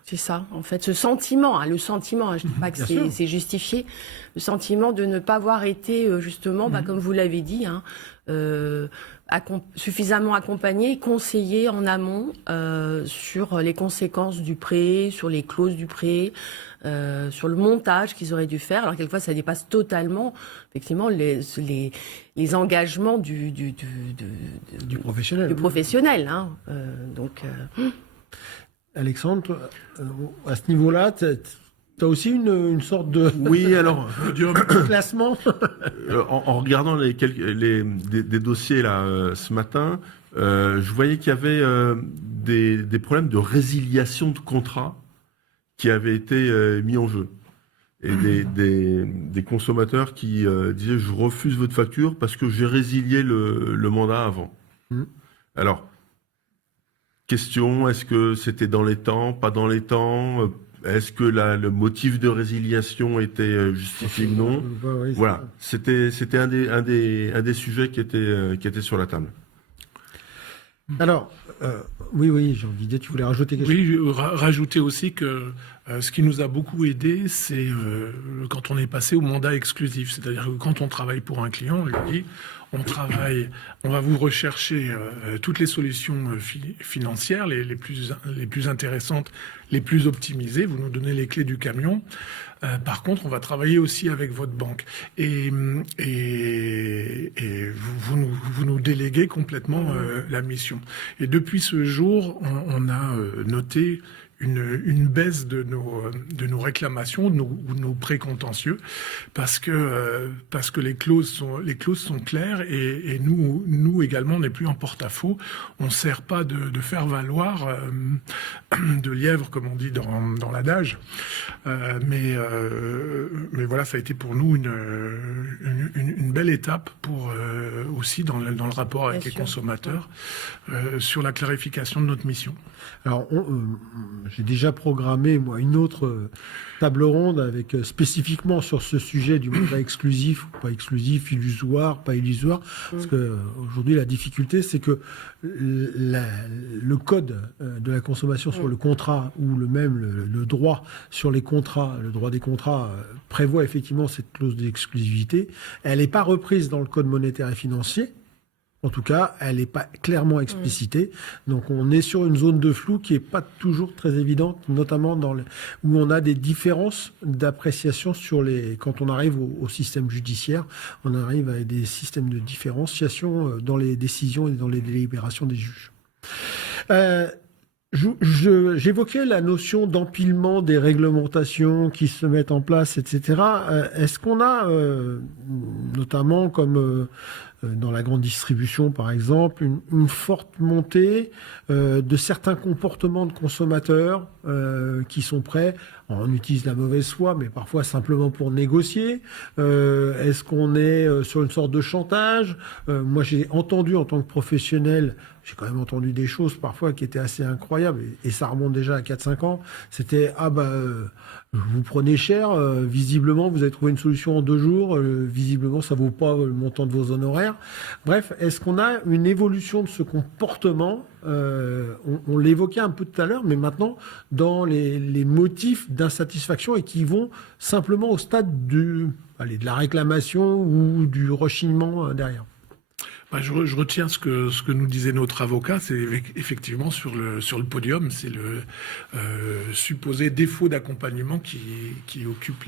C'est ça, en fait, ce sentiment, je ne dis pas que c'est justifié, le sentiment de ne pas avoir été, justement, comme vous l'avez dit, suffisamment accompagné, conseillé en amont sur les conséquences du prêt, sur les clauses du prêt, sur le montage qu'ils auraient dû faire. Alors, quelquefois, ça dépasse totalement, effectivement, les engagements du professionnel. Du professionnel, Alexandre, à ce niveau-là, tu as aussi une sorte de oui, alors classement. En regardant des dossiers là ce matin, je voyais qu'il y avait des problèmes de résiliation de contrat qui avaient été mis en jeu. Et des consommateurs qui disaient je refuse votre facture parce que j'ai résilié le mandat avant. Alors, question, est-ce que c'était dans les temps, pas dans les temps? Est-ce que le motif de résiliation était justifié ou non? Oui, voilà, c'était un des sujets qui était sur la table. Alors, oui, j'ai envie de dire, tu voulais rajouter quelque chose? Oui, rajouter aussi que ce qui nous a beaucoup aidé, c'est quand on est passé au mandat exclusif. C'est-à-dire que quand on travaille pour un client, on lui dit, on va vous rechercher toutes les solutions financières, les plus intéressantes, les plus optimisées. Vous nous donnez les clés du camion. Par contre, on va travailler aussi avec votre banque. Et vous nous déléguez complètement la mission. Et depuis ce jour, on a noté une baisse de nos réclamations, de nos précontentieux, parce que les clauses sont claires et nous également on n'est plus en porte-à-faux. On ne sert pas de faire valoir de lièvre comme on dit dans l'adage, mais voilà, ça a été pour nous une belle étape pour aussi dans le rapport avec les consommateurs sur la clarification de notre mission. Alors, j'ai déjà programmé, moi, une autre table ronde avec spécifiquement sur ce sujet du mandat exclusif, ou pas exclusif, illusoire, pas illusoire. Parce que aujourd'hui, la difficulté, c'est que le code de la consommation sur le contrat ou le droit sur les contrats, le droit des contrats prévoit effectivement cette clause d'exclusivité. Elle n'est pas reprise dans le code monétaire et financier. En tout cas, elle n'est pas clairement explicitée. Donc, on est sur une zone de flou qui n'est pas toujours très évidente, notamment où on a des différences d'appréciation quand on arrive au système judiciaire. On arrive à des systèmes de différenciation dans les décisions et dans les délibérations des juges. J'évoquais la notion d'empilement des réglementations qui se mettent en place, etc. Est-ce qu'on a, notamment comme dans la grande distribution par exemple, une forte montée de certains comportements de consommateurs qui sont prêts, on utilise la mauvaise foi, mais parfois simplement pour négocier. Est-ce qu'on est sur une sorte de chantage? Moi, j'ai entendu en tant que professionnel, j'ai quand même entendu des choses parfois qui étaient assez incroyables, et ça remonte déjà à 4-5 ans. C'était, vous prenez cher, visiblement vous avez trouvé une solution en 2 jours, visiblement ça vaut pas le montant de vos honoraires. Bref, est-ce qu'on a une évolution de ce comportement? On l'évoquait un peu tout à l'heure, mais maintenant dans les motifs d'insatisfaction et qui vont simplement au stade de la réclamation ou du rechignement derrière. Je retiens ce que nous disait notre avocat, c'est effectivement sur le podium, c'est le supposé défaut d'accompagnement qui occupe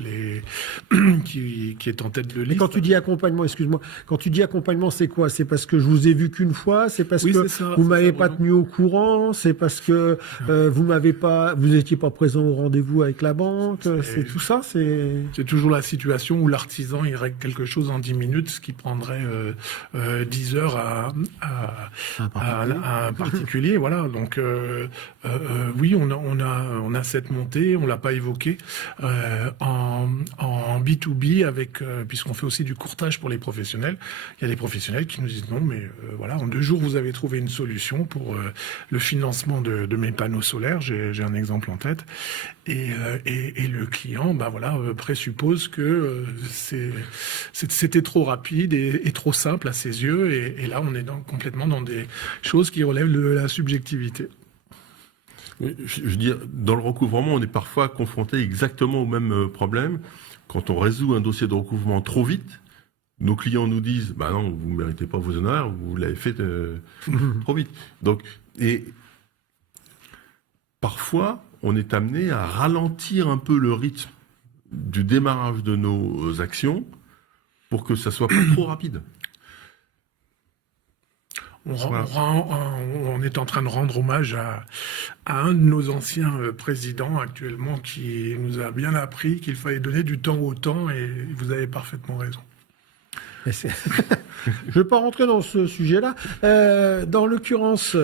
qui est en tête de liste. Et quand tu dis accompagnement, excuse-moi, quand tu dis accompagnement, c'est quoi? C'est parce que je vous ai vu qu'une fois, c'est parce que vous m'avez pas tenu au courant, c'est parce que vous étiez pas présent au rendez-vous avec la banque, c'est tout ça, c'est toujours la situation où l'artisan il règle quelque chose en 10 minutes, ce qui prendrait 10 heures à un particulier, voilà. Donc oui, on a cette montée, on l'a pas évoqué en B2B avec puisqu'on fait aussi du courtage pour les professionnels. Il y a des professionnels qui nous disent non, mais voilà, en 2 jours vous avez trouvé une solution pour le financement de mes panneaux solaires. J'ai un exemple en tête. Et le client, présuppose que c'était trop rapide et trop simple à ses yeux. Et là, on est complètement dans des choses qui relèvent de la subjectivité. Je veux dire, dans le recouvrement, on est parfois confronté exactement au même problème. Quand on résout un dossier de recouvrement trop vite, nos clients nous disent « non, vous ne méritez pas vos honoraires, vous l'avez fait trop vite ». Donc, et parfois, on est amené à ralentir un peu le rythme du démarrage de nos actions pour que ça soit pas trop rapide. On est en train de rendre hommage à un de nos anciens présidents actuellement qui nous a bien appris qu'il fallait donner du temps au temps, et vous avez parfaitement raison. Je ne vais pas rentrer dans ce sujet-là. Dans l'occurrence,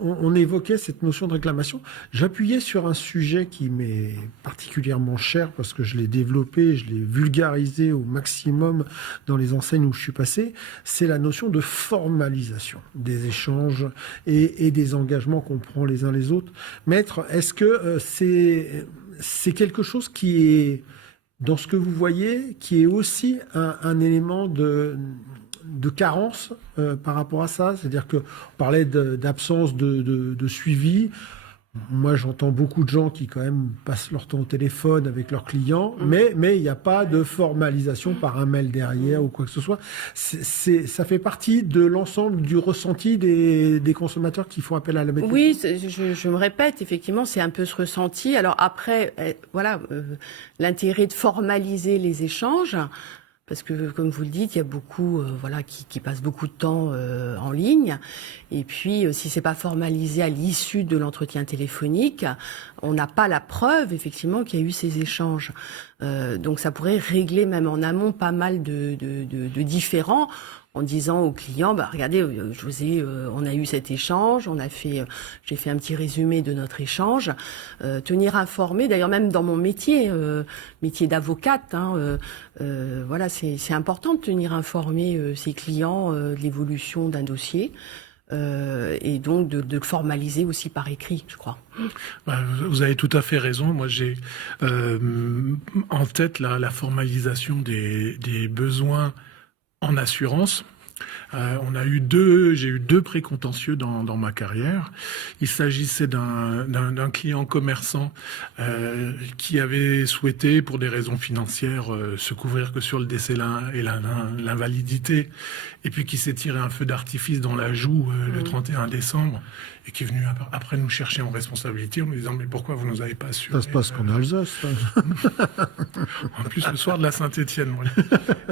on évoquait cette notion de réclamation. J'appuyais sur un sujet qui m'est particulièrement cher parce que je l'ai développé, je l'ai vulgarisé au maximum dans les enseignes où je suis passé. C'est la notion de formalisation des échanges et des engagements qu'on prend les uns les autres. Maître, est-ce que c'est quelque chose qui est dans ce que vous voyez, qui est aussi un élément de carence par rapport à ça? C'est-à-dire qu'on parlait d'absence de suivi. Moi, j'entends beaucoup de gens qui, quand même, passent leur temps au téléphone avec leurs clients, mais il n'y a pas de formalisation par un mail derrière ou quoi que ce soit. Ça fait partie de l'ensemble du ressenti des consommateurs qui font appel à la méthode. Oui, je me répète, effectivement, c'est un peu ce ressenti. Alors après, l'intérêt de formaliser les échanges, parce que, comme vous le dites, il y a beaucoup, qui passent beaucoup de temps en ligne. Et puis, si c'est pas formalisé à l'issue de l'entretien téléphonique, on n'a pas la preuve, effectivement, qu'il y a eu ces échanges. Donc, ça pourrait régler même en amont pas mal de différends, en disant aux clients, regardez, on a eu cet échange, j'ai fait un petit résumé de notre échange, tenir informé, d'ailleurs même dans mon métier d'avocate, c'est important de tenir informé ses clients de l'évolution d'un dossier. Et donc de le formaliser aussi par écrit, je crois. Vous avez tout à fait raison. Moi, j'ai en tête la formalisation des besoins en assurance. J'ai eu 2 précontentieux dans ma carrière. Il s'agissait d'un client commerçant qui avait souhaité, pour des raisons financières, se couvrir que sur le décès et l'invalidité, et puis qui s'est tiré un feu d'artifice dans la joue le 31 décembre, et qui est venu après nous chercher en responsabilité en nous disant « Mais pourquoi vous nous avez pas assuré ?» Ça se passe qu'en Alsace. En plus, le soir de la Saint-Étienne. Voilà.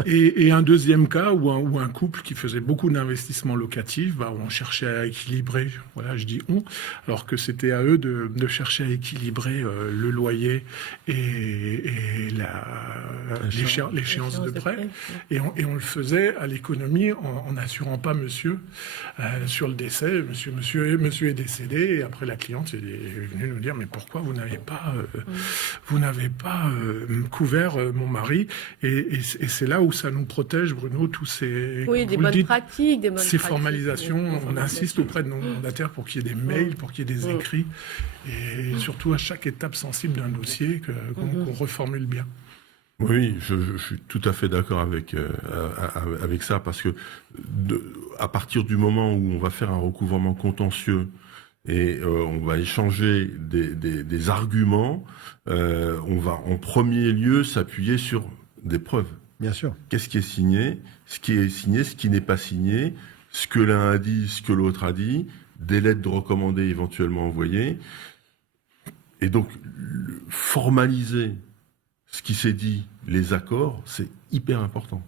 Et un deuxième cas où un couple qui faisait beaucoup d'investissements locatifs, on cherchait à équilibrer, voilà, je dis on, alors que c'était à eux de chercher à équilibrer le loyer et l'échéance de prêt. Et on le faisait à l'économie en n'assurant pas monsieur sur le décès. Monsieur est décédé, et après la cliente est venue nous dire mais pourquoi vous n'avez pas couvert mon mari, et c'est là où ça nous protège, Bruno, tous ces des bonnes pratiques, ces formalisations. On insiste auprès de nos mandataires pour qu'il y ait des mails, pour qu'il y ait des écrits, et surtout à chaque étape sensible d'un dossier qu'on reformule bien. Oui, je suis tout à fait d'accord avec ça, parce que à partir du moment où on va faire un recouvrement contentieux et on va échanger des arguments, on va en premier lieu s'appuyer sur des preuves. Bien sûr. Qu'est-ce qui est signé, ce qui n'est pas signé, ce que l'un a dit, ce que l'autre a dit, des lettres de recommandés éventuellement envoyées. Et donc, formaliser ce qui s'est dit, les accords, c'est hyper important.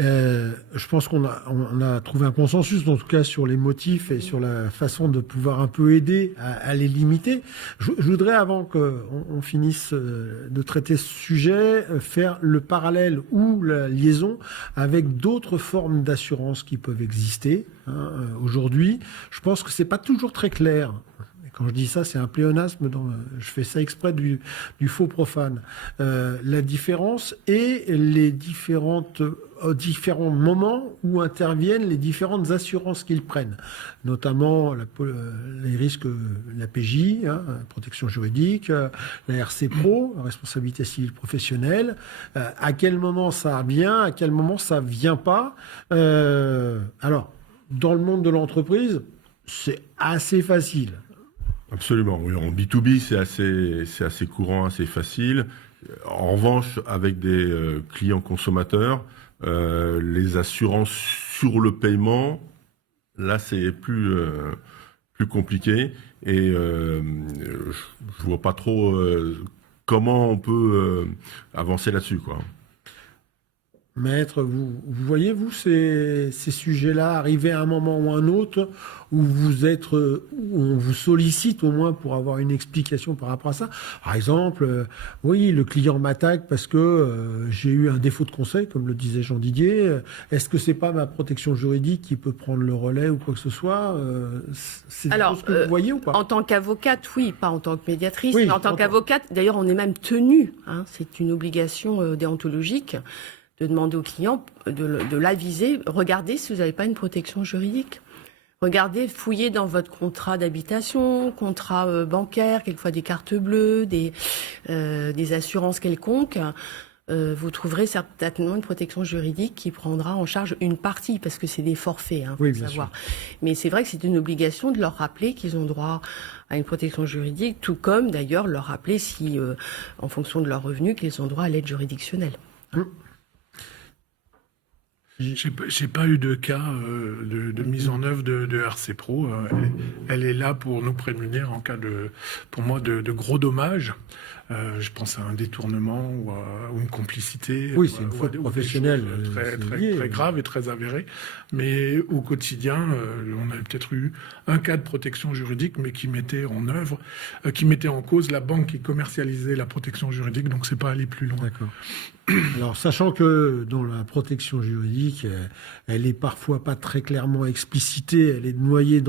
Je pense qu'on a trouvé un consensus, en tout cas, sur les motifs et sur la façon de pouvoir un peu aider à les limiter. Je voudrais, avant qu'on finisse de traiter ce sujet, faire le parallèle ou la liaison avec d'autres formes d'assurance qui peuvent exister aujourd'hui. Je pense que c'est pas toujours très clair. Quand je dis ça, c'est un pléonasme, je fais ça exprès du faux profane. La différence et les différents moments où interviennent les différentes assurances qu'ils prennent, notamment les risques, la PJ, protection juridique, la RC Pro, la responsabilité civile professionnelle, à quel moment ça vient, à quel moment ça vient pas. Alors, dans le monde de l'entreprise, c'est assez facile. Absolument, oui. En B2B, c'est assez courant, assez facile. En revanche, avec des clients consommateurs, les assurances sur le paiement, là, c'est plus compliqué. Et je vois pas trop comment on peut avancer là-dessus, quoi. Maître, vous voyez, vous, ces sujets-là arriver à un moment ou un autre où où on vous sollicite au moins pour avoir une explication par rapport à ça. Par exemple, oui, le client m'attaque parce que j'ai eu un défaut de conseil, comme le disait Jean Didier. Est-ce que c'est pas ma protection juridique qui peut prendre le relais ou quoi que ce soit? C'est ce que vous voyez ou pas? En tant qu'avocate, oui, pas en tant que médiatrice, oui, mais en tant qu'avocate, d'ailleurs, on est même tenu, c'est une obligation déontologique, de demander au client de l'aviser. Regardez si vous n'avez pas une protection juridique. Regardez, fouillez dans votre contrat d'habitation, contrat bancaire, quelquefois des cartes bleues, des assurances quelconques. Vous trouverez certainement une protection juridique qui prendra en charge une partie, parce que c'est des forfaits, oui, faut bien savoir. sûr. Mais c'est vrai que c'est une obligation de leur rappeler qu'ils ont droit à une protection juridique, tout comme d'ailleurs leur rappeler si, en fonction de leurs revenus, qu'ils ont droit à l'aide juridictionnelle. J'ai pas eu de cas de mise en œuvre de RC Pro. Elle est là pour nous prémunir en cas pour moi, de gros dommages. Je pense à un détournement ou une complicité. Oui, c'est une faute professionnelle. Très grave et très avérée. Mais au quotidien, on avait peut-être eu un cas de protection juridique, mais qui mettait en cause la banque qui commercialisait la protection juridique. Donc, c'est pas aller plus loin. D'accord. Alors, sachant que dans la protection juridique, elle est parfois pas très clairement explicitée, elle est noyée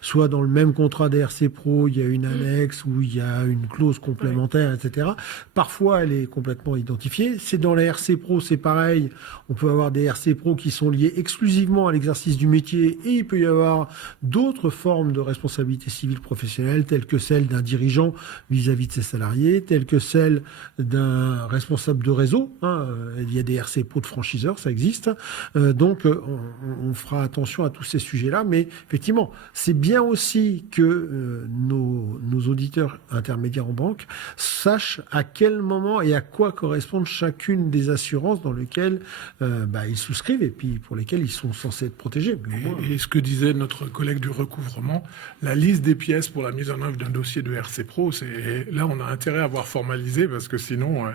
soit dans le même contrat d'RC Pro, il y a une annexe où il y a une clause complémentaire, etc. Parfois, elle est complètement identifiée. C'est dans la RC Pro, c'est pareil. On peut avoir des RC Pro qui sont liés exclusivement à l'exercice du métier, et il peut y avoir d'autres formes de responsabilité civile professionnelle, telles que celle d'un dirigeant vis-à-vis de ses salariés, telles que celle d'un responsable de réseau. Il y a des RC Pro de franchiseurs, ça existe. Donc, on fera attention à tous ces sujets-là. Mais effectivement, c'est bien aussi que nos auditeurs intermédiaires en banque sachent à quel moment et à quoi correspondent chacune des assurances dans lesquelles ils souscrivent et puis pour lesquelles ils sont censés être protégés. Et ce que disait notre collègue du recouvrement, la liste des pièces pour la mise en œuvre d'un dossier de RC Pro, là, on a intérêt à avoir formalisé parce que sinon,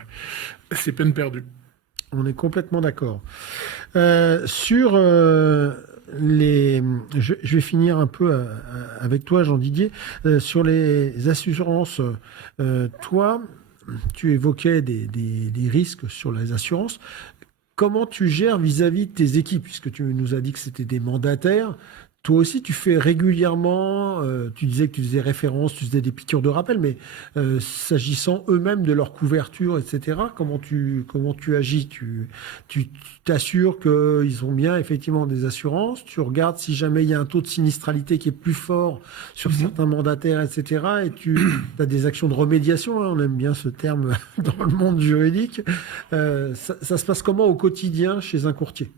c'est peine perdue. On est complètement d'accord. Sur je vais finir un peu avec toi, Jean-Didier, sur les assurances. Toi, tu évoquais des risques sur les assurances. Comment tu gères vis-à-vis de tes équipes, puisque tu nous as dit que c'était des mandataires? Toi aussi, tu fais régulièrement, tu disais que tu faisais référence, tu faisais des piqûres de rappel, mais s'agissant eux-mêmes de leur couverture, etc., comment tu agis? Tu t'assures qu'ils ont bien effectivement des assurances, tu regardes si jamais il y a un taux de sinistralité qui est plus fort sur certains mandataires, etc., et tu as des actions de remédiation, hein, on aime bien ce terme dans le monde juridique. Ça se passe comment au quotidien chez un courtier?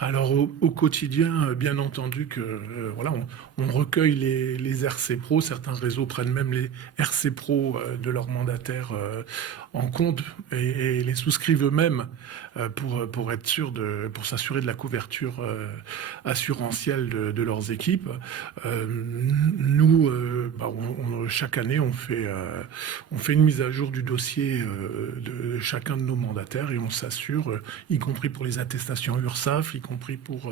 Alors au quotidien, bien entendu que voilà, on recueille les RC Pro. Certains réseaux prennent même les RC Pro de leurs mandataires en compte et les souscrivent eux-mêmes pour être sûr pour s'assurer de la couverture assurantielle de leurs équipes. Nous, chaque année, on fait une mise à jour du dossier de chacun de nos mandataires et on s'assure, y compris pour les attestations URSSAF, y compris pour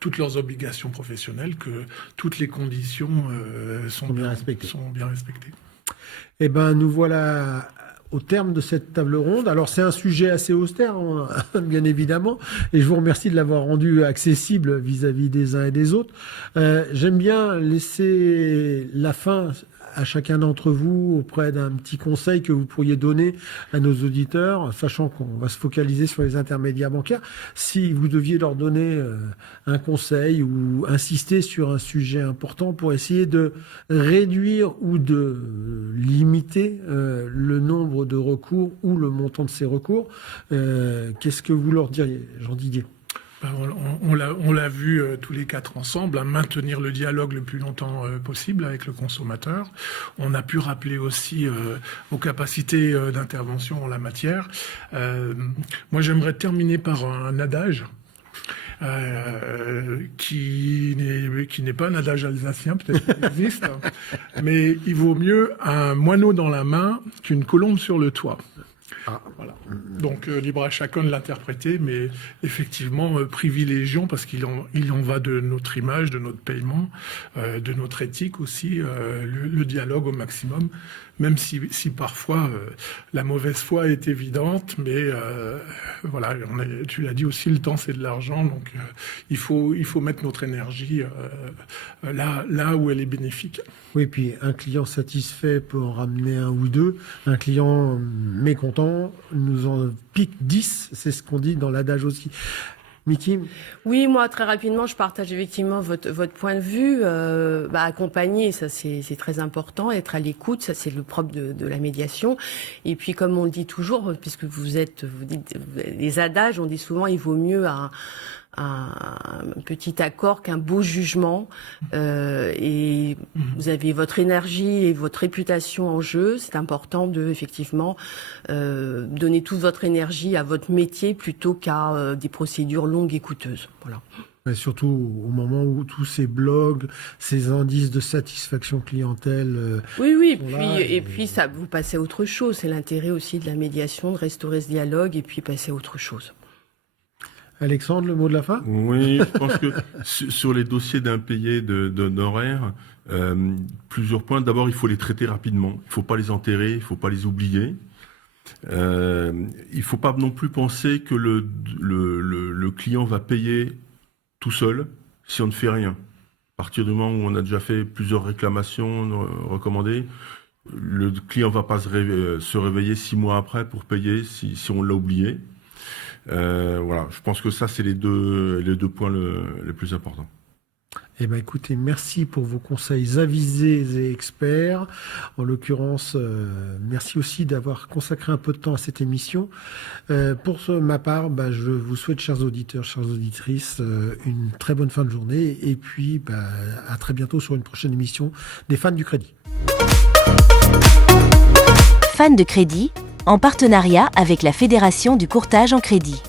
toutes leurs obligations professionnelles, que toutes les conditions sont bien respectées. Eh ben, nous voilà au terme de cette table ronde. Alors, c'est un sujet assez austère, hein, bien évidemment, et je vous remercie de l'avoir rendu accessible vis-à-vis des uns et des autres. J'aime bien laisser la fin à chacun d'entre vous auprès d'un petit conseil que vous pourriez donner à nos auditeurs, sachant qu'on va se focaliser sur les intermédiaires bancaires. Si vous deviez leur donner un conseil ou insister sur un sujet important pour essayer de réduire ou de limiter le nombre de recours ou le montant de ces recours, qu'est-ce que vous leur diriez, Jean-Didier ? On l'a vu tous les quatre ensemble, maintenir le dialogue le plus longtemps possible avec le consommateur. On a pu rappeler aussi vos capacités d'intervention en la matière. Moi, j'aimerais terminer par un adage qui n'est pas un adage alsacien, peut-être qu'il existe, mais il vaut mieux un moineau dans la main qu'une colombe sur le toit. Voilà. Donc libre à chacun de l'interpréter, mais effectivement privilégions, parce qu'il en va de notre image, de notre paiement, de notre éthique aussi, le dialogue au maximum, même si parfois la mauvaise foi est évidente, mais voilà, tu l'as dit aussi, le temps c'est de l'argent, donc il faut mettre notre énergie là où elle est bénéfique. Oui, puis un client satisfait peut en ramener un ou deux. Un client mécontent nous en pique 10, c'est ce qu'on dit dans l'adage aussi. Miki ? Oui, moi, très rapidement, je partage effectivement votre point de vue. Accompagner, ça c'est très important. Être à l'écoute, ça c'est le propre de la médiation. Et puis, comme on le dit toujours, puisque vous dites les adages, on dit souvent il vaut mieux un petit accord qu'un beau jugement, et vous avez votre énergie et votre réputation en jeu. C'est important de effectivement donner toute votre énergie à votre métier plutôt qu'à des procédures longues et coûteuses. Voilà. Et surtout au moment où tous ces blogs, ces indices de satisfaction clientèle. Oui, puis ça, vous passez à autre chose. C'est l'intérêt aussi de la médiation, de restaurer ce dialogue et puis passer à autre chose. Alexandre, le mot de la fin ? Oui, je pense que sur les dossiers d'impayés d'honoraires, plusieurs points. D'abord, il faut les traiter rapidement. Il ne faut pas les enterrer, il ne faut pas les oublier. Il ne faut pas non plus penser que le client va payer tout seul si on ne fait rien. À partir du moment où on a déjà fait plusieurs réclamations recommandées, le client ne va pas se réveiller 6 mois après pour payer si on l'a oublié. Voilà, je pense que ça, c'est les deux points les plus importants. Eh bien, écoutez, merci pour vos conseils avisés et experts. En l'occurrence, merci aussi d'avoir consacré un peu de temps à cette émission. Pour ma part, je vous souhaite, chers auditeurs, chères auditrices, une très bonne fin de journée. Et puis, à très bientôt sur une prochaine émission des Fans du Crédit. Fans de Crédit, en partenariat avec la Fédération du courtage en crédit.